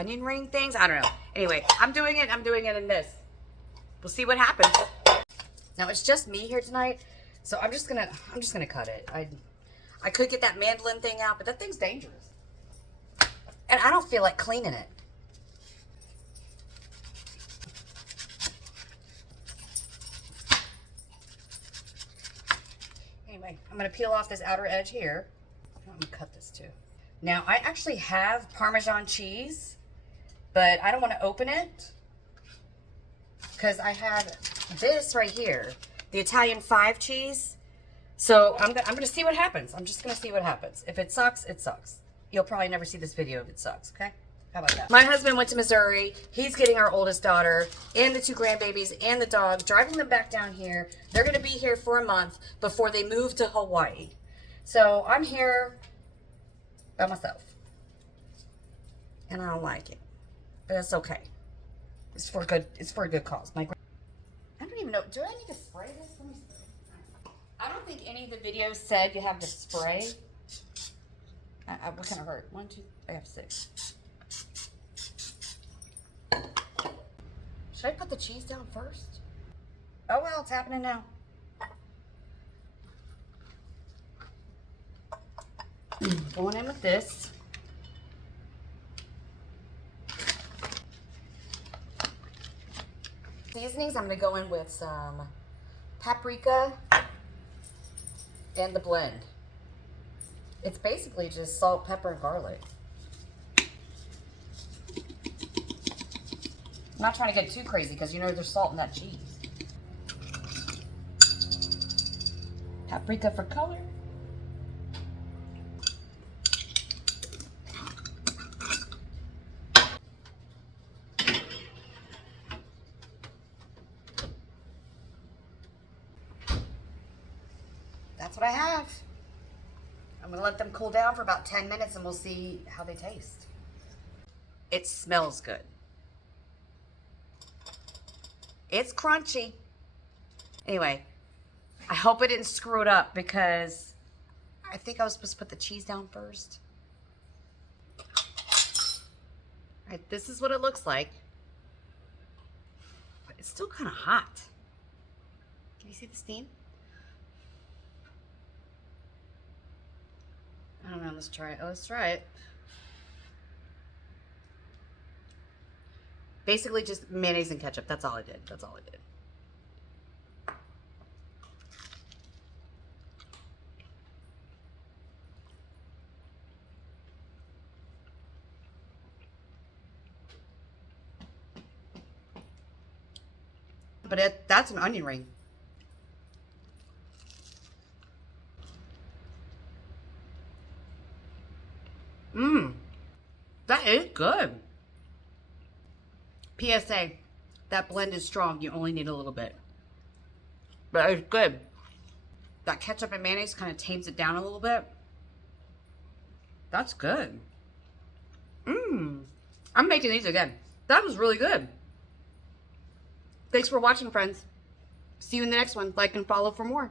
onion ring things. I don't know. Anyway, I'm doing it in this. We'll see what happens. Now it's just me here tonight, so I'm just gonna cut it. I could get that mandolin thing out, but that thing's dangerous. And I don't feel like cleaning it. Anyway, I'm gonna peel off this outer edge here. I'm gonna cut this too. Now I actually have Parmesan cheese, but I don't want to open it because I have this right here, the Italian 5 cheese. So I'm gonna see what happens. I'm just gonna see what happens. If it sucks, it sucks. You'll probably never see this video if it sucks, okay? How about that? My husband went to Missouri. He's getting our oldest daughter and the 2 grandbabies and the dog, driving them back down here. They're gonna be here for a month before they move to Hawaii. So I'm here by myself. And I don't like it. But it's okay. It's for a good cause. I don't even know, do I need to spray this? Let me spray. I don't think any of the videos said you have to spray. What kind of hurt? 1, 2, I have 6. Should I put the cheese down first? Oh well, it's happening now. Going in with this. Seasonings, I'm going to go in with some paprika and the blend. It's basically just salt, pepper, and garlic. I'm not trying to get too crazy because you know there's salt in that cheese. Paprika for color. That's what I have. I'm gonna let them cool down for about 10 minutes and we'll see how they taste. It smells good. It's crunchy. Anyway, I hope I didn't screw it up because I think I was supposed to put the cheese down first. All right, this is what it looks like. But it's still kind of hot. Can you see the steam? I don't know, let's try it. Oh, let's try it. Basically just mayonnaise and ketchup. That's all I did. That's all I did. But that's an onion ring. That is good. PSA, that blend is strong. You only need a little bit. But it's good. That ketchup and mayonnaise kind of tames it down a little bit. That's good. I'm making these again. That was really good. Thanks for watching, friends. See you in the next one. Like and follow for more.